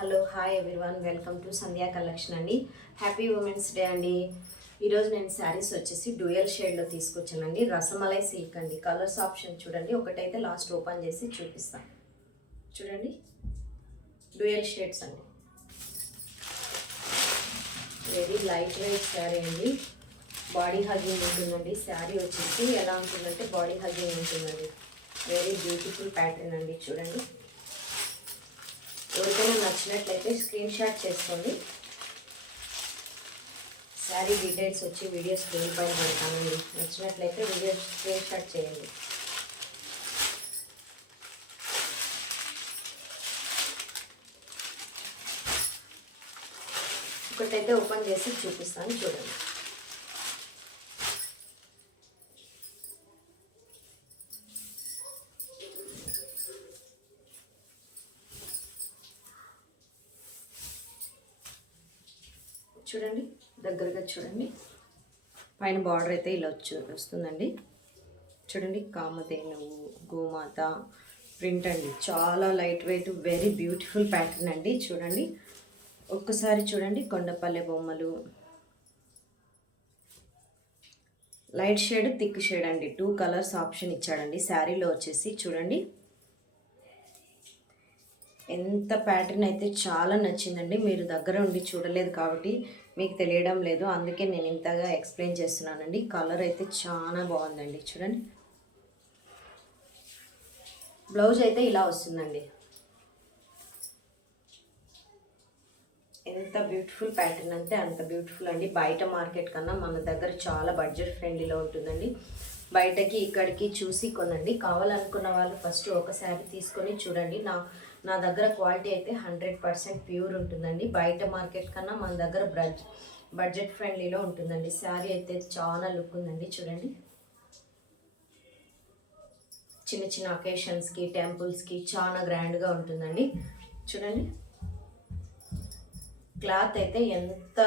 Hello hi everyone, welcome to Sandhya collection అండి. Happy women's day అండి. ఈరోజు నేను శారీస్ వచ్చేసి డ్యూయల్ షేడ్లో తీసుకొచ్చానండి. రసమలై సిల్క్ అండి. కలర్స్ ఆప్షన్ చూడండి, ఒకటైతే లాస్ట్ ఓపెన్ చేసి చూపిస్తాను. చూడండి, డ్యూయల్ షేడ్స్ అండి. వెరీ లైట్ వెయిట్ శారీ అండి. బాడీ హగ్గింగ్ ఉంటుందండి. శారీ వచ్చేసి ఎలా ఉంటుందంటే బాడీ హగ్గింగ్ ఉంటుందండి. వెరీ బ్యూటిఫుల్ ప్యాటర్న్ అండి. చూడండి, ఎవరికైనా నచ్చినట్లయితే స్క్రీన్ షాట్ చేసుకోండి. శారీ డీటెయిల్స్ వచ్చి వీడియో స్క్రీన్ పైన పెడతానండి. నచ్చినట్లయితే వీడియో స్క్రీన్ షాట్ చేయండి. ఒకటైతే ఓపెన్ చేసి చూపిస్తాను, చూడండి. చూడండి, దగ్గరగా చూడండి. పైన బార్డర్ అయితే ఇలా వస్తుందండి. చూడండి, కామధేనువు గోమాత ప్రింట్ అండి. చాలా light weight, very beautiful pattern అండి. చూడండి, ఒక్కసారి చూడండి. కొండపల్లె బొమ్మలు, లైట్ షేడ్ థిక్ షేడ్ అండి. 2 కలర్స్ ఆప్షన్ ఇచ్చాడండి శారీలో వచ్చేసి. చూడండి, ఎంత ప్యాటర్న్ అయితే చాలా నచ్చిందండి. మీరు దగ్గర ఉండి చూడలేదు కాబట్టి మీకు తెలియడం లేదు, అందుకే నేను ఇంతగా ఎక్స్ప్లెయిన్ చేస్తున్నానండి. కలర్ అయితే చాలా బాగుందండి. చూడండి, బ్లౌజ్ అయితే ఇలా వస్తుందండి. ఎంత బ్యూటిఫుల్ ప్యాటర్న్ అంటే అంత బ్యూటిఫుల్ అండి. బయట మార్కెట్ కన్నా మన దగ్గర చాలా బడ్జెట్ ఫ్రెండ్లీలో ఉంటుందండి. బయటకి ఇక్కడికి చూసి కొనండి. కావాలనుకున్న వాళ్ళు ఫస్ట్ ఒక శారీ తీసుకొని చూడండి. నా దగ్గర క్వాలిటీ అయితే 100% ప్యూర్ ఉంటుందండి. బయట మార్కెట్ కన్నా మన దగ్గర బడ్జెట్ ఫ్రెండ్లీలో ఉంటుందండి. శారీ అయితే చాలా లుక్ ఉందండి. చూడండి, చిన్న చిన్న అకేషన్స్కి, టెంపుల్స్కి చాలా గ్రాండ్గా ఉంటుందండి. చూడండి, క్లాత్ అయితే ఎంత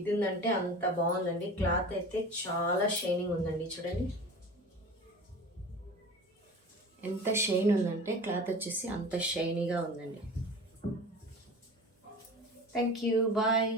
ఇది ఉందంటే అంత బాగుందండి. క్లాత్ అయితే చాలా షైనింగ్ ఉందండి. చూడండి, ఎంత షైన్ ఉందంటే క్లాత్ వచ్చేసి అంత షైనీగా ఉందండి. Thank you, bye.